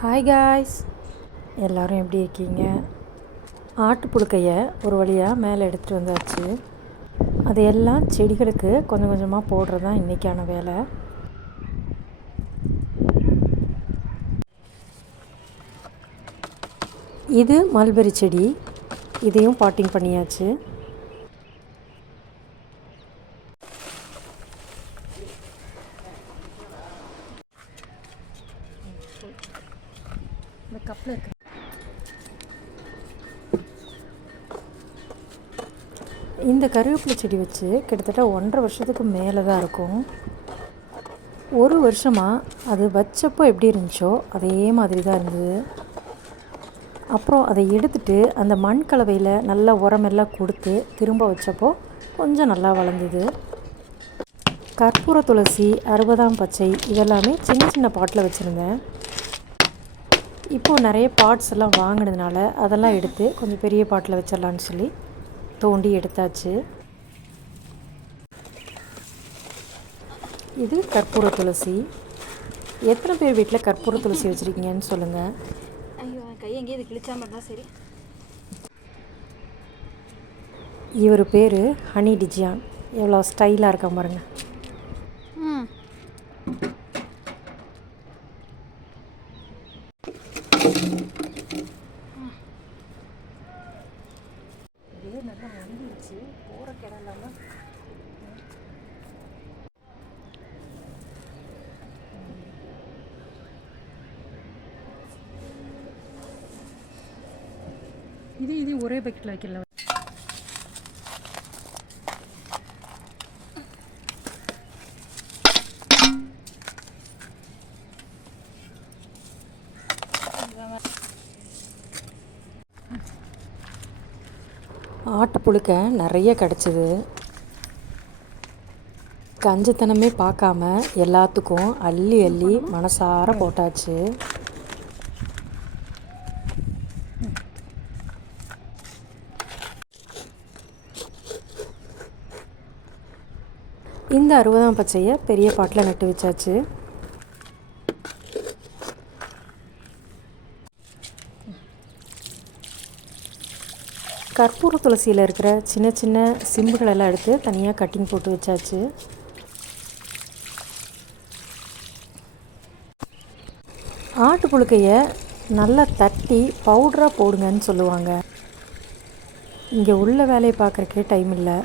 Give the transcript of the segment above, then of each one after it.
Hi guys, எல்லோரும் எப்படி இருக்கீங்க? ஆட்டு புழுக்கையை ஒரு வழியாக மேலே எடுத்துகிட்டு வந்தாச்சு. அது எல்லாம் செடிகளுக்கு கொஞ்சம் கொஞ்சமாக போடுறது தான் இன்றைக்கான வேலை. இது மல்பெரி செடி, இதையும் பாட்டிங் பண்ணியாச்சு. இந்த கப்பில் இருக்கு. இந்த கருவேப்பிலை செடி வச்சு கிட்டத்தட்ட 1.5 வருஷத்துக்கு மேலே தான் இருக்கும். ஒரு வருஷமாக அது வச்சப்போ எப்படி இருந்துச்சோ அதே மாதிரி தான் இருந்தது. அப்புறம் அதை எடுத்துட்டு அந்த மண் கலவையில் நல்லா உரமெல்லாம் கொடுத்து திரும்ப வச்சப்போ கொஞ்சம் நல்லா வளர்ந்தது. கற்பூர துளசி, 60ஆம் பச்சை இதெல்லாமே சின்ன சின்ன பாட்டில் வச்சுருந்தேன். இப்போது நிறைய பாட்ஸ் எல்லாம் வாங்கினதுனால அதெல்லாம் எடுத்து கொஞ்சம் பெரிய பாட்டில் வச்சிடலான்னு சொல்லி தோண்டி எடுத்தாச்சு. இது கற்பூர துளசி. எத்தனை பேர் வீட்டில் கற்பூர துளசி வச்சுருக்கீங்கன்னு சொல்லுங்கள். ஐயோ, கை எங்கேயும் இது கிழிச்சா மட்டும் சரி. இவர் பேர் ஹனி டிஜியான். எவ்வளோ ஸ்டைலாக இருக்கா பாருங்க. நல்லா வந்துருச்சு, போகிற கிடலாமல் இது ஒரே பக்கெட்டில் வைக்கல. ஆட்டு புழுக்க நிறைய கிடச்சிது. கஞ்சத்தனமே பார்க்காம எல்லாத்துக்கும் அள்ளி அள்ளி மனசார போட்டாச்சு. இந்த 60ஆம் பச்சையை பெரிய பாட்டில் நட்டு வச்சாச்சு. கற்பூர துளசியில் இருக்கிற சின்ன சின்ன சிம்புகளெல்லாம் எடுத்து தனியாக கட்டிங் போட்டு வச்சாச்சு. ஆட்டு புழுக்கையை நல்லா தட்டி பவுடராக போடுங்கன்னு சொல்லுவாங்க. இங்கே உள்ள வேலையை பார்க்குறக்கே டைம் இல்லை.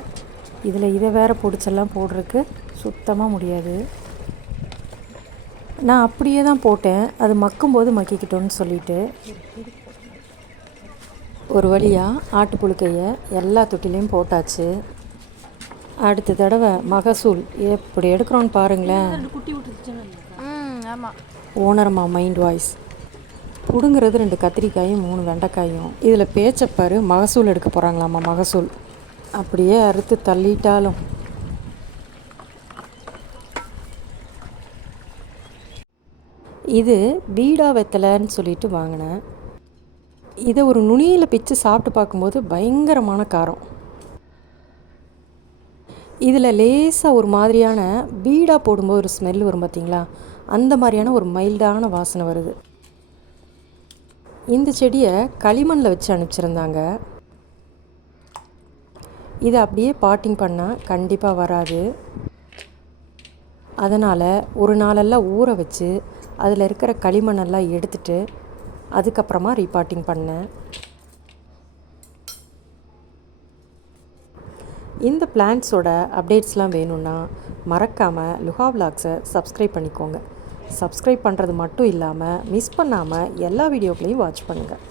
இதில் இதை வேறு பொடிச்செல்லாம் போடுறதுக்கு சுத்தமாக முடியாது. நான் அப்படியே தான் போட்டேன், அது மக்கும்போது மக்கிக்கிட்டோன்னு சொல்லிட்டு. ஒரு வழியாக ஆட்டு புழுக்கையை எல்லா தொட்டிலையும் போட்டாச்சு. அடுத்த தடவை மகசூல் எப்படி எடுக்கிறோன்னு பாருங்களேன். ஓனரம்மா மைண்ட் வாய்ஸ். பிடுங்கிறது 2 கத்திரிக்காயும் 3 வெண்டைக்காயும். இதில் பேச்சப்பாரு மகசூல் எடுக்க போகிறாங்களாம்மா. மகசூல் அப்படியே அறுத்து தள்ளிட்டாலும். இது பீடா வெத்தலைன்னு சொல்லிட்டு வாங்கினேன். இதை ஒரு நுனியில் பிச்சு சாப்பிட்டு பார்க்கும்போது பயங்கரமான காரம். இதில் லேசாக ஒரு மாதிரியான பீடா போடும்போது ஒரு ஸ்மெல் வரும் பார்த்திங்களா, அந்த மாதிரியான ஒரு மைல்டான வாசனை வருது. இந்த செடியை களிமண்ணில் வச்சு அனுப்பிச்சிருந்தாங்க. இதை அப்படியே பாட்டிங் பண்ணால் கண்டிப்பாக வராது. அதனால் ஒரு நாளெல்லாம் ஊற வச்சு அதில் இருக்கிற களிமண்ணெல்லாம் எடுத்துட்டு அதுக்கப்புறமா ரீபாட்டிங் பண்ணேன். இந்த பிளான்ட்ஸோட அப்டேட்ஸ்லாம் வேணும்னா மறக்காமல் லுஹா விலாக்ஸை சப்ஸ்கிரைப் பண்ணிக்கோங்க. சப்ஸ்கிரைப் பண்ணுறது மட்டும் இல்லாமல் மிஸ் பண்ணாமல் எல்லா வீடியோக்களையும் வாட்ச் பண்ணுங்கள்.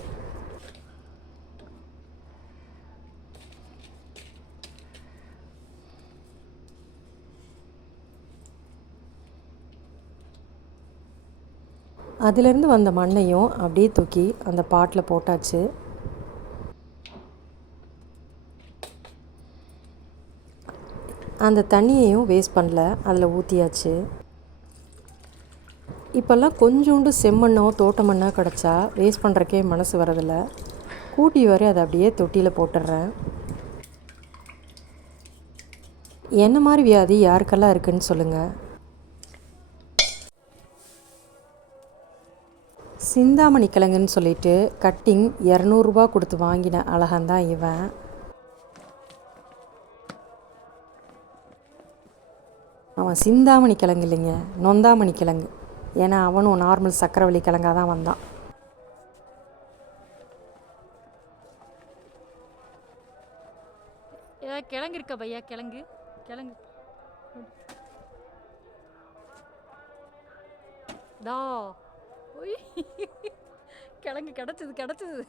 அதிலிருந்து வந்த மண்ணையும் அப்படியே தூக்கி அந்த பாட்டில் போட்டாச்சு. அந்த தண்ணியையும் வேஸ்ட் பண்ணல, அதில் ஊற்றியாச்சு. இப்போல்லாம் கொஞ்சோண்டு செம்மண்ணோ தோட்ட மண்ணோ கிடச்சா வேஸ்ட் பண்ணுறக்கே மனசு வரதில்லை. கூட்டி வரை அதை அப்படியே தொட்டியில் போட்டுடுறேன். என்ன மாதிரி வியாதி யாருக்கெல்லாம் இருக்குதுன்னு சொல்லுங்கள். சிந்தாமணி கிழங்குன்னு சொல்லிட்டு கட்டிங் 200 கொடுத்து வாங்கின அழகந்தான் இவன். அவன் சிந்தாமணி கிழங்கு இல்லைங்க, நொந்தாமணி கிழங்கு. ஏன்னா அவனும் நார்மல் சக்கரவள்ளி கிழங்காக தான் வந்தான். ஏதாவது கிழங்கு இருக்கா பையா? கிழங்கு கிழங்கு தா ஒய் கிழங்கு கிடச்சிது.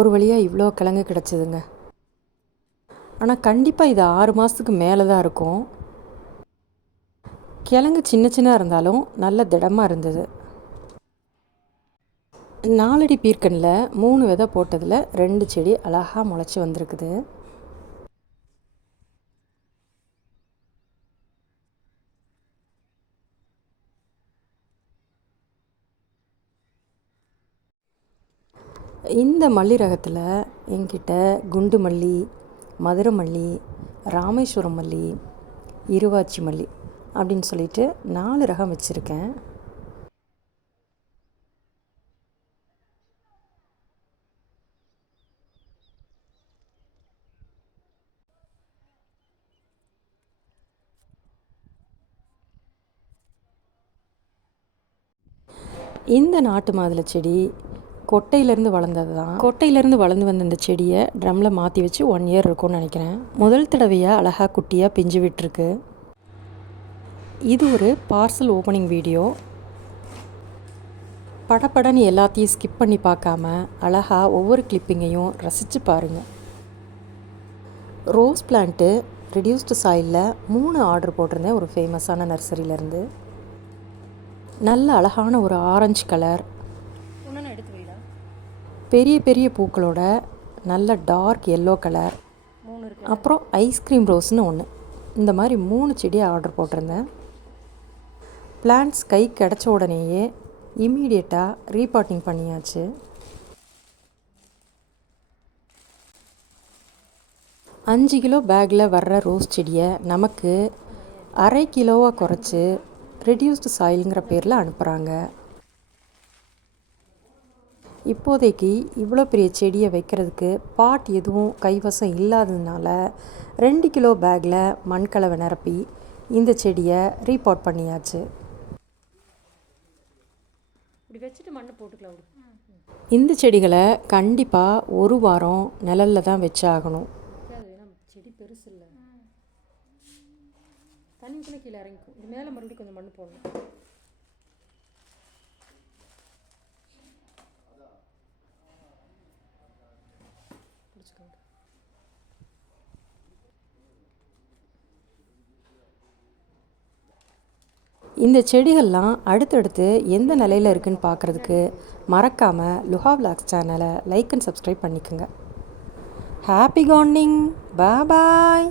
ஒரு வழியாக இவ்வளோ கிழங்கு கிடச்சிதுங்க. ஆனால் கண்டிப்பாக இது 6 மாதத்துக்கு மேலே தான் இருக்கும். கிழங்கு சின்ன இருந்தாலும் நல்ல திடமாக இருந்தது. 4 அடி பீர்க்கனில் 3 விதை போட்டதில் 2 செடி அழகாக முளைச்சி வந்திருக்குது. இந்த மல்லி ரகத்தில் என்கிட்ட குண்டு மல்லி, மதுரை மல்லி, ராமேஸ்வரம் மல்லி, இருவாச்சி மல்லி அப்படின்னு சொல்லிட்டு 4 ரகம் வச்சுருக்கேன். இந்த நாட்டு மாதுளை செடி கொட்டையிலேருந்து வளர்ந்தது தான். கொட்டையிலேருந்து வளர்ந்து வந்த இந்த செடியை ட்ரம்மில் மாற்றி வச்சு 1 இயர் இருக்கும்னு நினைக்கிறேன். முதல் தடவையாக அழகாக குட்டியாக பிஞ்சு விட்டுருக்கு. இது ஒரு பார்சல் ஓப்பனிங் வீடியோ. படப்படன்னு எல்லாத்தையும் ஸ்கிப் பண்ணி பார்க்காம அழகாக ஒவ்வொரு கிளிப்பிங்கையும் ரசித்து பாருங்கள். ரோஸ் பிளான்ட்டு ரெடியூஸ்டு சாயிலில் 3 ஆர்டர் போட்டிருந்தேன் ஒரு ஃபேமஸான நர்சரியிலேருந்து. நல்ல அழகான ஒரு ஆரஞ்சு கலர், பெரிய பெரிய பூக்களோட நல்ல டார்க் எல்லோ கலர், அப்புறம் ஐஸ்கிரீம் ரோஸ்னு ஒன்று. இந்த மாதிரி 3 செடியை ஆர்டர் போட்டிருந்தேன். பிளான்ட்ஸ் கை கிடச்ச உடனேயே இம்மீடியட்டாக ரீபாட்டிங் பண்ணியாச்சு. 5 கிலோ பேக்கில் வர்ற ரோஸ் செடியை நமக்கு 1/2 கிலோவாக குறைச்சி ரெடியூஸ்டு சாயிலுங்கிற பேரில் அனுப்புகிறாங்க. இப்போதைக்கு இவ்வளோ பெரிய செடியை வைக்கிறதுக்கு பாட் எதுவும் கைவசம் இல்லாததுனால 2 கிலோ பேக்கில் மண்கலவை நிரப்பி இந்த செடியை ரீபாட் பண்ணியாச்சு. இப்படி வச்சுட்டு மண்ணை போட்டுக்கலாம். இந்த செடிகளை கண்டிப்பாக 1 வாரம் நிழலில் தான் வச்சாகணும். செடி பெருசு இல்லை, தண்ணி கூட கீழே இறங்கிக்கும். இது மேலே மறுபடியும் கொஞ்சம் மண் போடணும். இந்த செடிகள்லாம் அடுத்தடுத்து எந்த நிலையில் இருக்குதுன்னு பார்க்குறதுக்கு மறக்காமல் லுஹா விலாக்ஸ் சேனலை லைக் அண்ட் சப்ஸ்கிரைப் பண்ணிக்கோங்க. Happy gardening. பாய்.